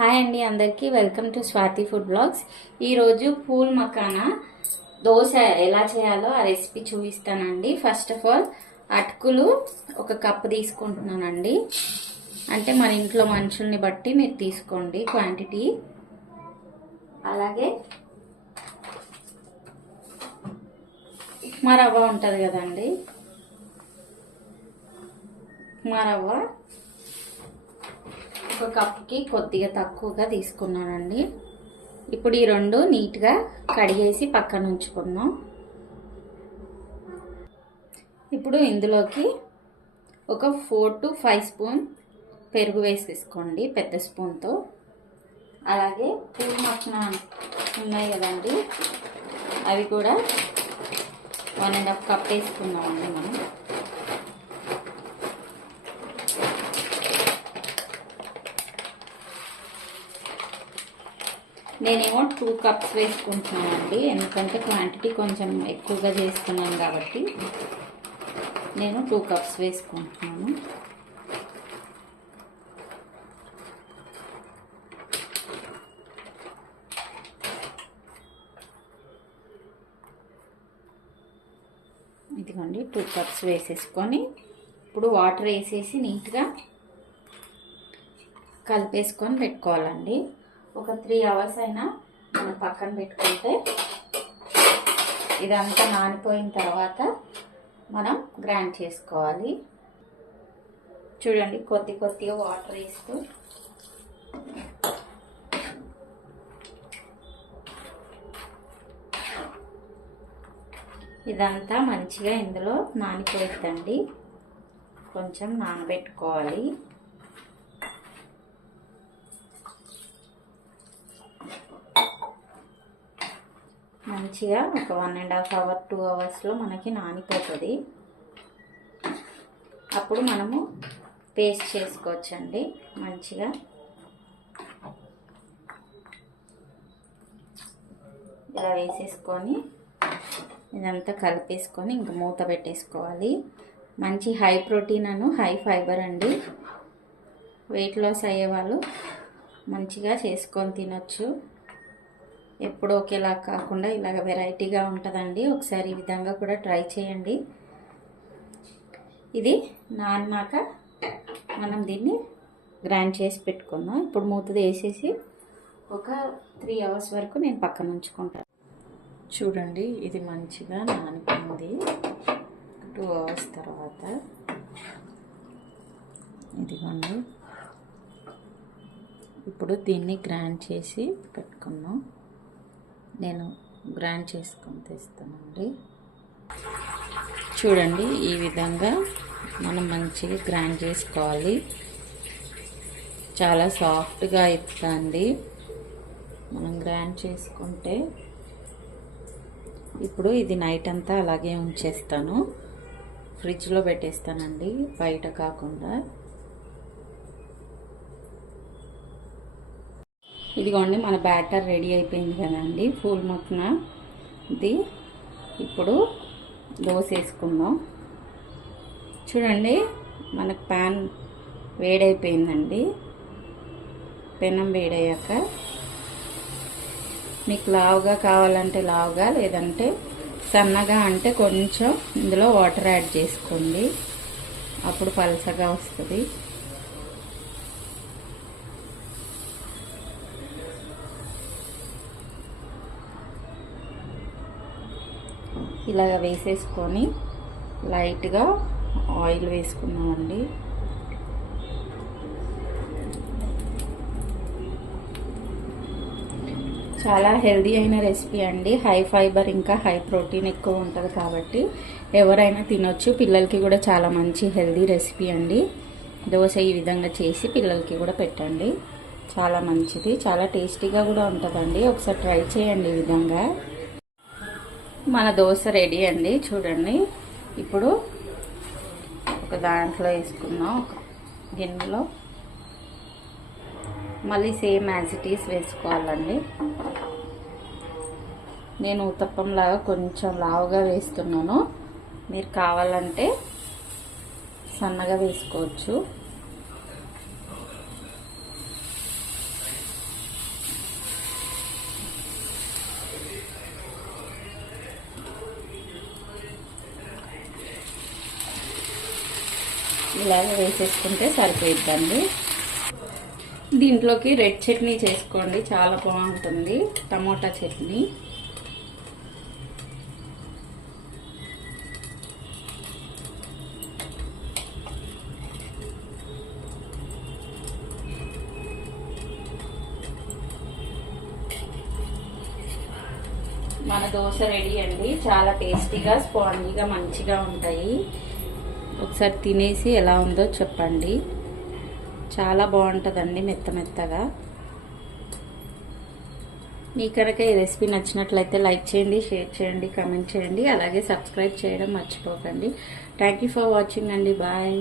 Hi అండి అందరికీ welcome to Swathi food blogs. ఈరోజు పూల్ మకానా దోశ ఎలా చేయాలో ఆ రెసిపీ చూపిస్తానండి. ఫస్ట్ ఆఫ్ ఆల్ అటుకులు ఒక కప్పు తీసుకుంటున్నానండి. అంటే మన ఇంట్లో మనుషుల్ని బట్టి మీరు తీసుకోండి క్వాంటిటీ. అలాగే ఉప్మా రవ్వ ఉంటుంది కదండి, ఉప్మా రవ్వ ఒక కప్కి కొద్దిగా తక్కువగా తీసుకున్నానండి. ఇప్పుడు ఈ రెండు నీట్గా కడిగేసి పక్కన ఉంచుకుందాం. ఇప్పుడు ఇందులోకి ఒక 4 to 5 స్పూన్ పెరుగు వేసేసుకోండి పెద్ద స్పూన్తో. అలాగే పూల్ మక్కన ఉన్నాయి కదండి, అవి కూడా 1.5 కప్ వేసుకుందామండి మనం. నేనేమో 2 కప్స్ వేసుకుంటున్నానండి, ఎందుకంటే క్వాంటిటీ కొంచెం ఎక్కువగా చేస్తున్నాను కాబట్టి నేను 2 కప్స్ వేసుకుంటున్నాను. ఇదిగోండి 2 కప్స్ వేసేసుకొని ఇప్పుడు వాటర్ వేసేసి నీట్గా కలిపేసుకొని పెట్టుకోవాలండి. ఒక 3 అవర్స్ అయినా మనం పక్కన పెట్టుకుంటే ఇదంతా నానిపోయిన తర్వాత మనం గ్రైండ్ చేసుకోవాలి. చూడండి కొద్దిగా వాటర్ వేస్తూ ఇదంతా మంచిగా ఇందులో నానిపోయిద్దండి. కొంచెం నానబెట్టుకోవాలి. మంచిగా ఒక 1.5 hour 2 అవర్స్లో మనకి నానిపోతుంది. అప్పుడు మనము పేస్ట్ చేసుకోవచ్చండి. మంచిగా ఇలా వేసేసుకొని ఇదంతా కలిపేసుకొని ఇంకా మూత పెట్టేసుకోవాలి. మంచి హై ప్రోటీన్ హై ఫైబర్ అండి. వెయిట్ లాస్ అయ్యే వాళ్ళు మంచిగా చేసుకొని తినొచ్చు. ఎప్పుడు ఒకేలా కాకుండా ఇలాగ వెరైటీగా ఉంటుందండి. ఒకసారి ఈ విధంగా కూడా ట్రై చేయండి. ఇది నానాక మనం దీన్ని గ్రైండ్ చేసి పెట్టుకుందాం. ఇప్పుడు మూత వేసేసి ఒక 3 అవర్స్ వరకు నేను పక్కన ఉంచుకుంటాను. చూడండి ఇది మంచిగా నానిపోయింది. 2 అవర్స్ తర్వాత ఇదిగోండి. ఇప్పుడు దీన్ని గ్రైండ్ చేసి పెట్టుకున్నాం. నేను గ్రైండ్ చేసుకొని తెస్తానండి. చూడండి ఈ విధంగా మనం మంచిగా గ్రైండ్ చేసుకోవాలి. చాలా సాఫ్ట్గా అవుతుందండి మనం గ్రైండ్ చేసుకుంటే. ఇప్పుడు ఇది నైట్ అంతా అలాగే ఉంచేస్తాను, ఫ్రిడ్జ్లో పెట్టేస్తానండి, బయట కాకుండా. ఇదిగోండి మన బ్యాటర్ రెడీ అయిపోయింది కదండి, పూల్ మక్కన. ఇది ఇప్పుడు దోశ వేసుకుందాం. చూడండి మనకు ప్యాన్ వేడైపోయిందండి. పెనం వేడయ్యాక మీకు లావుగా కావాలంటే లావుగా, లేదంటే సన్నగా అంటే కొంచెం ఇందులో వాటర్ యాడ్ చేసుకోండి, అప్పుడు పలసగా వస్తుంది. ఇలాగ వేసేసుకొని లైట్గా ఆయిల్ వేసుకున్నామండి. చాలా హెల్దీ అయిన రెసిపీ అండి. హై ఫైబర్ ఇంకా హై ప్రోటీన్ ఎక్కువ ఉంటుంది కాబట్టి ఎవరైనా తినొచ్చు. పిల్లలకి కూడా చాలా మంచి హెల్దీ రెసిపీ అండి. దోశ ఈ విధంగా చేసి పిల్లలకి కూడా పెట్టండి, చాలా మంచిది. చాలా టేస్టీగా కూడా ఉంటుందండి. ఒకసారి ట్రై చేయండి ఈ విధంగా. మన దోశ రెడీ అండి. చూడండి ఇప్పుడు ఒక దాంట్లో వేసుకుందాం, ఒక గిన్నెలో. మళ్ళీ సేమ్ యాజ్ ఇట్ ఈస్ వేసుకోవాలండి. నేను ఉత్తప్పంలాగా కొంచెం లావుగా వేస్తున్నాను, మీరు కావాలంటే సన్నగా వేసుకోవచ్చు. ఇలాగ వేసేసుకుంటే సరిపోయిద్దండి. దీంట్లోకి రెడ్ చట్నీ చేసుకోండి, చాలా బాగుంటుంది. టమోటా చట్నీ. మన దోశ రెడీ అండి. చాలా టేస్టీగా, స్పాంజీగా, మంచిగా ఉంటాయి. ఒకసారి తినేసి ఎలా ఉందో చెప్పండి. చాలా బాగుంటుందండి, మెత్త మెత్తగా. మీ కనుక ఈ రెసిపీ నచ్చినట్లయితే లైక్ చేయండి, షేర్ చేయండి, కామెంట్ చేయండి. అలాగే సబ్స్క్రైబ్ చేయడం మర్చిపోకండి. థ్యాంక్ యూ ఫర్ వాచింగ్ అండి. బాయ్.